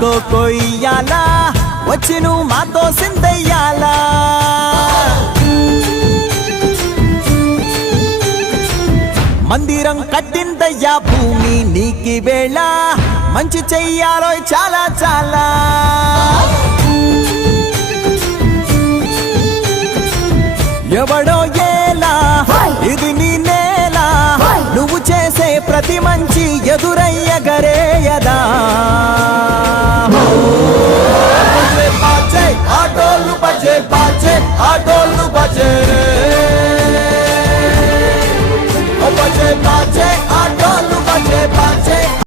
కొయ్యాలా వచ్చి నువ్వు మాతో సిందయ్యాలా మందిరం కట్టిందయ్యా భూమి నీకి వేళ మంచి చెయ్యాలో చాలా చాలా ఎవడో ఏలా ఇది నీ నేల నువ్వు చేసే ప్రతి మంచి ఎదురయ్యగరేయదా ఆటోలు బజే బాజే ఆటోలు బజే బజే బాజే ఆటోలు బజే బాజే